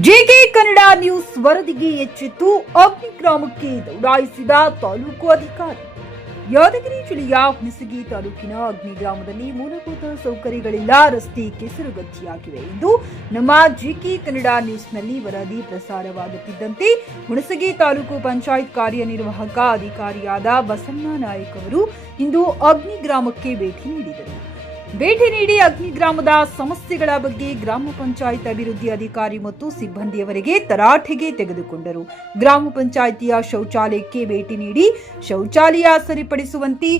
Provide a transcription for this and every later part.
JK Kannada news ವರದಿಗೆ ಎಚ್ಚೆತ್ತು ಅಗ್ನಿಗ್ರಾಮಕ್ಕೆ ದೌಡಾಯಿಸಿದ ತಾಲೂಕು ಅಧಿಕಾರಿ. ಯಾದಗಿರಿ ಜಿಲ್ಲೆಯ ಹುಣಸಗಿ ತಾಲೂಕಿನ ಅಗ್ನಿಗ್ರಾಮದಲ್ಲಿ ಮೂಲಭೂತ ಸೌಕರ್ಯಗಳಿಲ್ಲ, ರಸ್ತೆ ಕೆಸರುಗಚ್ಚಿಯಾಗಿವೆ ಎಂದು ನಮ್ಮ ಜೆಕೆ ಕನ್ನಡ ನ್ಯೂಸ್ನಲ್ಲಿ ವರದಿ ಪ್ರಸಾರವಾಗುತ್ತಿದ್ದಂತೆ ಹುಣಸಗಿ ತಾಲೂಕು ಪಂಚಾಯತ್ ಕಾರ್ಯನಿರ್ವಾಹಕ ಅಧಿಕಾರಿಯಾದ ಬಸಣ್ಣ ನಾಯಕ್ ಅವರು ಇಂದು ಅಗ್ನಿಗ್ರಾಮಕ್ಕೆ ಭೇಟಿ ನೀಡಿ ಅಗ್ನಿಗ್ರಾಮದ ಸಮಸ್ಯೆಗಳ ಬಗ್ಗೆ ಗ್ರಾಮ ಪಂಚಾಯತ್ ಅಭಿವೃದ್ಧಿ ಅಧಿಕಾರಿ ಮತ್ತು ಸಿಬ್ಬಂದಿಯವರಿಗೆ ತರಾಟೆಗೆ ತೆಗೆದುಕೊಂಡರು. ಗ್ರಾಮ ಪಂಚಾಯಿತಿಯ ಶೌಚಾಲಯಕ್ಕೆ ಭೇಟಿ ನೀಡಿ ಶೌಚಾಲಯ ಸರಿಪಡಿಸುವಂತೆ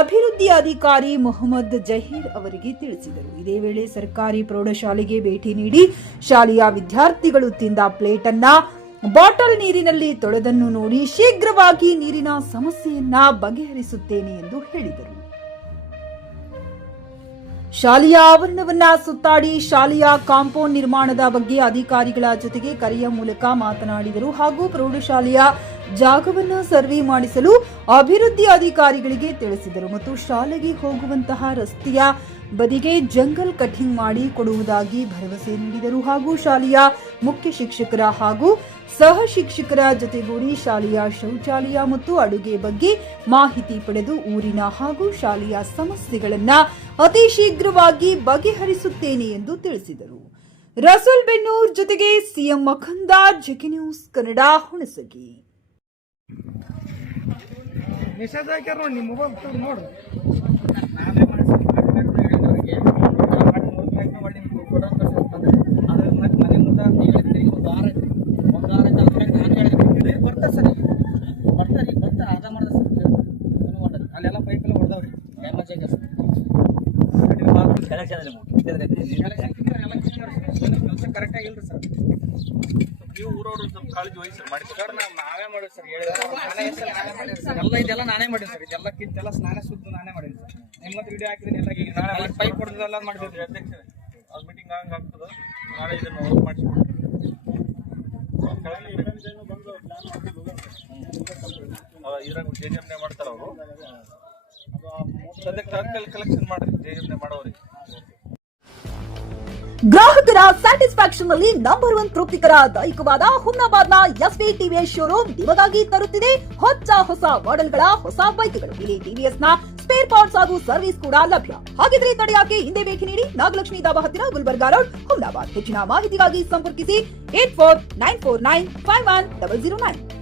ಅಭಿವೃದ್ಧಿ ಅಧಿಕಾರಿ ಮೊಹಮ್ಮದ್ ಜಹೀರ್ ಅವರಿಗೆ ತಿಳಿಸಿದರು. ಇದೇ ವೇಳೆ ಸರ್ಕಾರಿ ಪ್ರೌಢಶಾಲೆಗೆ ಭೇಟಿ ನೀಡಿ ಶಾಲೆಯ ವಿದ್ಯಾರ್ಥಿಗಳು ತಿಂದ ಪ್ಲೇಟ್ ಅನ್ನ ಬಾಟಲ್ ನೀರಿನಲ್ಲಿ ತೊಳೆದನ್ನು ನೋಡಿ ಶೀಘ್ರವಾಗಿ ನೀರಿನ ಸಮಸ್ಯೆಯನ್ನ ಬಗೆಹರಿಸುತ್ತೇನೆ ಎಂದು ಹೇಳಿದರು. ಶಾಲೆಯ ಆವರಣವನ್ನ ಸುತ್ತಾಡಿ ಶಾಲೆಯ ಕಾಂಪೌಂಡ್ ನಿರ್ಮಾಣದ ಬಗ್ಗೆ ಅಧಿಕಾರಿಗಳ ಜೊತೆಗೆ ಕರೆಯ ಮೂಲಕ ಮಾತನಾಡಿದರು ಹಾಗೂ ಪ್ರೌಢಶಾಲೆಯ ಜಾಗವನ್ನ ಸರ್ವೆ ಮಾಡಿಸಲು ಅಭಿವೃದ್ಧಿ ಅಧಿಕಾರಿಗಳಿಗೆ ತಿಳಿಸಿದರು ಮತ್ತು ಶಾಲೆಗೆ ಹೋಗುವಂತಹ ರಸ್ತೆಯ ಬದಿಗೆ ಜಂಗಲ್ ಕಟಿಂಗ್ ಮಾಡಿ ಕೊಡುವುದಾಗಿ ಭರವಸೆ ನೀಡಿದರು ಹಾಗೂ ಶಾಲೆಯ ಮುಖ್ಯ ಶಿಕ್ಷಕರ ಹಾಗೂ ಸಹ ಶಿಕ್ಷಕರ ಜೊತೆಗೂಡಿ ಶಾಲೆಯ ಶೌಚಾಲಯ ಮತ್ತು ಅಡುಗೆ ಬಗ್ಗೆ ಮಾಹಿತಿ ಪಡೆದು ಊರಿನ ಹಾಗೂ ಶಾಲೆಯ ಸಮಸ್ಯೆಗಳನ್ನ ಅತಿ ಶೀಘ್ರವಾಗಿ ಬಗೆಹರಿಸುತ್ತೇನೆ ಎಂದು ತಿಳಿಸಿದರು. ರಸೂಲ್ ಬೆನ್ನೂರ್ ಜೊತೆಗೆ ಸಿಎಂ ಮಖಂದ, ಜೆಕೆ ನ್ಯೂಸ್ ಕನ್ನಡ, ಹುಣಸಗಿ. ಅಲ್ಲೆಲ್ಲ ಪೈಪ್ ಎಲ್ಲ ಹೊಡೆದವ್ರಿ ಕೆಲಸ ಕರೆಕ್ಟ್ ಆಗಿಲ್ರಿ ಸರ್. ನೀವು ಊರವರು ಸ್ವಲ್ಪ ಕಾಳಜಿ ವಹಿಸಿ ಮಾಡಿ ಸರ್. ನಾವೇ ಮಾಡಿವಿ ಸರ್, ಎಲ್ಲ ಇದೆಲ್ಲ ನಾನೇ ಮಾಡೀನಿ ಸರ್. ಇದೆಲ್ಲ ಕಿತ್ತೆಲ್ಲ ಸ್ನಾನ ಸುದ್ದು ನಾನೇ ಮಾಡೀನಿ ಸರ್. ನಿಮ್ಮ ವಿಡಿಯೋ ಹಾಕಿದ್ದೀನಿ ಎಲ್ಲ ಪೈಪ್ ಹೊಡೆದೆಲ್ಲ ಮಾಡಿದ್ರಿ ಅಧ್ಯಕ್ಷ. ಅದು ಮೀಟಿಂಗ್ ಹಂಗೆ ಆಗ್ತದೆ, ನಾಳೆ ಇದನ್ನು ವರ್ಕ್ ಮಾಡಿಸ್ಕೊಡ್ತೀವಿ. ಇದ್ರಾಗ ಜೆಡಿಎಂನೇ ಮಾಡ್ತಾರ ಅವರು. ಸದ್ಯಕ್ಕೆ ಕಲೆಕ್ಷನ್ ಮಾಡ್ರಿ ಜೆಡಿಎಂನೇ ಮಾಡೋರಿಗೆ. ಗ್ರಾಹಕರ ಸ್ಯಾಟಿಸ್ಫ್ಯಾಕ್ಷನ್ ನಲ್ಲಿ ನಂಬರ್ 1 ತೃಪ್ತಿಕರದಾಯಕವಾದ ಹುಮ್ನಾಬಾದ್ನ ಎಸ್ವಿ ಟಿವಿಎಸ್ ಶೋರೂಮ್ ನಿಮಗಾಗಿ ತರುತ್ತಿದೆ ಹೊಸ ಮಾಡೆಲ್ಗಳ ಹೊಸ ಬೈಕ್ಗಳು. ಇಲ್ಲಿ ಟಿವಿಎಸ್ ನ ಸ್ಪೇರ್ ಪಾರ್ಟ್ಸ್ ಹಾಗೂ ಸರ್ವಿಸ್ ಕೂಡ ಲಭ್ಯ. ಹಾಗಿದ್ರೆ ತಡೆಯಾಕೆ ಹಿಂದೆ ಭೇಟಿ ನೀಡಿ ನಾಗಲಕ್ಷ್ಮಿ ಧಾಬಾ ಹತ್ತಿರ ಗುಲ್ಬರ್ಗಾ ರೋಡ್, ಹುಮ್ನಾಬಾದ್. ಹೆಚ್ಚಿನ ಮಾಹಿತಿಗಾಗಿ ಸಂಪರ್ಕಿಸಿ 8494951009.